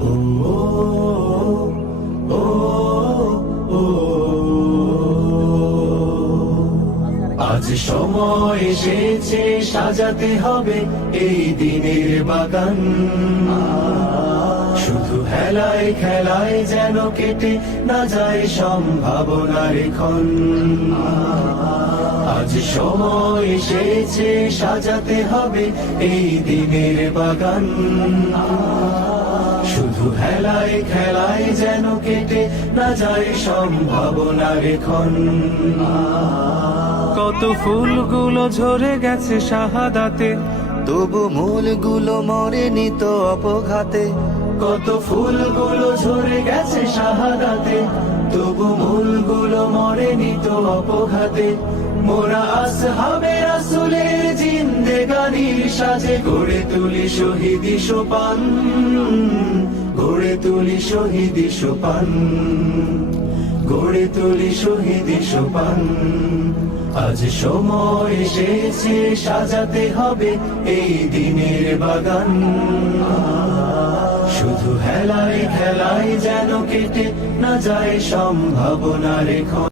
ও ও ও আজ সময় এসেছে সাজাতে হবে এই দিনের বাগান। শুধু হেলায় খেলায় যেন কেটে না যায় সম্ভাবনার ক্ষণ। আজ সময় এসেছে সাজাতে হবে এই দিনের বাগান। শুধু হেলায় খেলায় যেন কেটে না যায় সম্ভাবনার ক্ষণ। কত ফুলগুলো ঝরে গেছে শাহাদাতে, তবু মূলগুলো মরেনি তো অপঘাতে। কত ফুলগুলো ঝরে গেছে শাহাদাতে, তবু মূলগুলো মরেনি তো অপঘাতে। মোরা আসহাবে রাসূলের জিন্দেগানির সাজে গড়ে তুলি শহীদি সোপান, গড়ে তুলি শহীদি সোপান, গড়ে তুলি শহীদি সোপান। আজ সময় এসেছে সাজাতে হবে এই দিনের বাগান। শুধু হেলায় খেলায় যেন কেটে না যায় সম্ভাবনার ক্ষণ।